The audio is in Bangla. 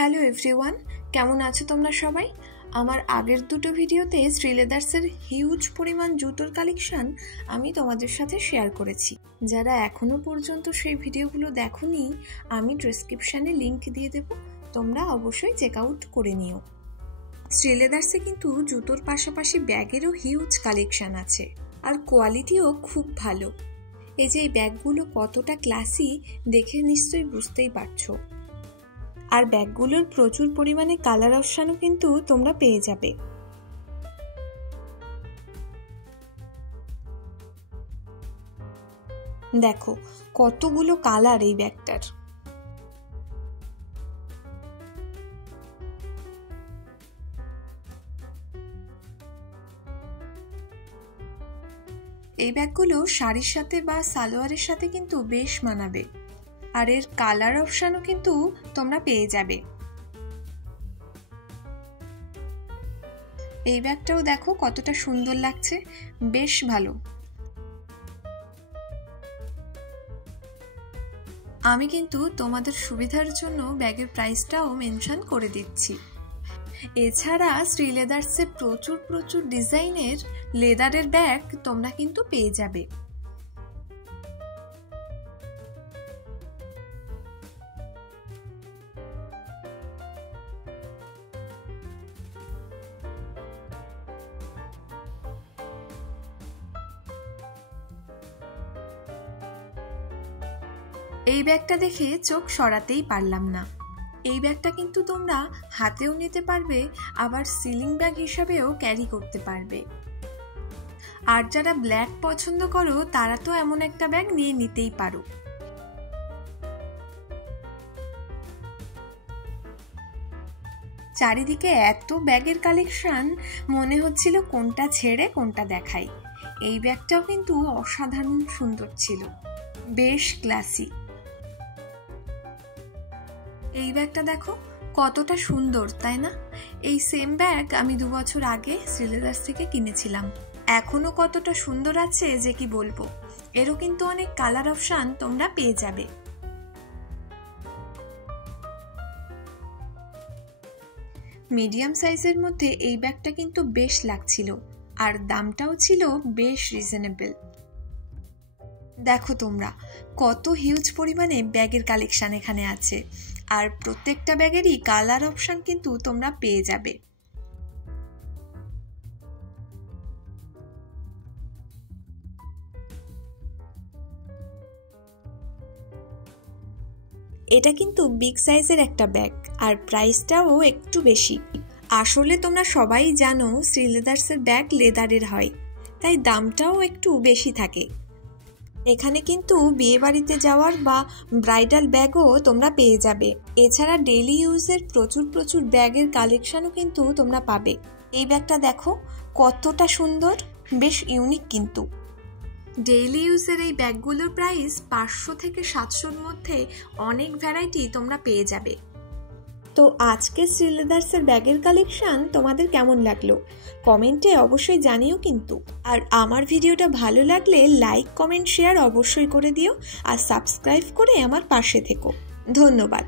হ্যালো এভরিওয়ান, কেমন আছো তোমরা সবাই? আমার আগের দুটো ভিডিওতে শ্রীলেদার্সের হিউজ পরিমাণ জুতোর কালেকশন আমি তোমাদের সাথে শেয়ার করেছি। যারা এখনো পর্যন্ত সেই ভিডিওগুলো দেখোনি, আমি ডেসক্রিপশানে লিংক দিয়ে দেব, তোমরা অবশ্যই চেক আউট করে নিও। শ্রীলেদার্সে কিন্তু জুতোর পাশাপাশি ব্যাগেরও হিউজ কালেকশন আছে, আর কোয়ালিটিও খুব ভালো। এই যে এই ব্যাগগুলো কতটা ক্লাসি দেখে নিশ্চয়ই বুঝতেই পারছো। আর ব্যাগগুলোর প্রচুর পরিমাণে কালার অপশনও কিন্তু তোমরা পেয়ে যাবে। দেখো কতগুলো কালার এই ব্যাগটার। এই ব্যাগগুলো শাড়ির সাথে বা সালোয়ারের সাথে কিন্তু বেশ মানাবে, আর এর কালার অপশনও কিন্তু তোমরা পেয়ে যাবে। এই ব্যাগটাও দেখো কতটা সুন্দর লাগছে, বেশ ভালো। আমি কিন্তু তোমাদের সুবিধার জন্য ব্যাগের প্রাইসটাও মেনশন করে দিচ্ছি। এছাড়া শ্রীলেদার্সে প্রচুর ডিজাইনের লেদারের ব্যাগ তোমরা কিন্তু পেয়ে যাবে। এই ব্যাগটা দেখে চোখ সরাতেই পারলাম না। এই ব্যাগটা কিন্তু তোমরা হাতেও নিতে পারবে, আবার সিলিং ব্যাগ হিসাবেও ক্যারি করতে পারবে। আর যারা ব্ল্যাক পছন্দ করো তারা তো এমন একটা ব্যাগ নিয়ে নিতেই পারো। চারিদিকে এত ব্যাগের কালেকশন, মনে হচ্ছিল কোনটা ছেড়ে কোনটা দেখাই। এই ব্যাগটাও কিন্তু অসাধারণ সুন্দর ছিল, বেশ ক্লাসি। এই ব্যাগটা দেখো কতটা সুন্দর, তাই না? এই সেম ব্যাগ আমি 2 বছর আগে শ্রীলেদার্স থেকে কিনেছিলাম, এখনো কতটা সুন্দর আছে যে কি বলবো। এরও কিন্তু অনেক কালার অপশন তোমরা পেয়ে যাবে। মিডিয়াম সাইজের মধ্যে এই ব্যাগটা কিন্তু বেশ লাগছিল, আর দামটাও ছিল বেশ রিজনেবল। দেখো তোমরা কত হিউজ পরিমাণে ব্যাগের কালেকশন এখানে আছে, আর প্রত্যেকটা ব্যাগেরই কালার অপশন কিন্তু তোমরা পেয়ে যাবে। এটা কিন্তু বিগ সাইজের একটা ব্যাগ, আর প্রাইসটাও একটু বেশি। আসলে তোমরা সবাই জানো শ্রীলেদার্সের ব্যাগ লেদারের হয়, তাই দামটাও একটু বেশি থাকে। এখানে কিন্তু বিয়ে বাড়িতে যাওয়ার বা ব্রাইডাল ব্যাগও তোমরা পেয়ে যাবে। এছাড়া ডেইলি ইউজের প্রচুর ব্যাগের কালেকশনও কিন্তু তোমরা পাবে। এই ব্যাগটা দেখো কতটা সুন্দর, বেশ ইউনিক কিন্তু। ডেইলি ইউজের এই ব্যাগগুলোর প্রাইস 500 থেকে 700-র মধ্যে অনেক ভ্যারাইটি তোমরা পেয়ে যাবে। তো আজকে শ্রীলেদার্সের ব্যাগের কালেকশন তোমাদের কেমন লাগলো কমেন্টে অবশ্যই জানিও কিন্তু। আর আমার ভিডিওটা ভালো লাগলে লাইক, কমেন্ট, শেয়ার অবশ্যই করে দিও, আর সাবস্ক্রাইব করে আমার পাশে থেকো। ধন্যবাদ।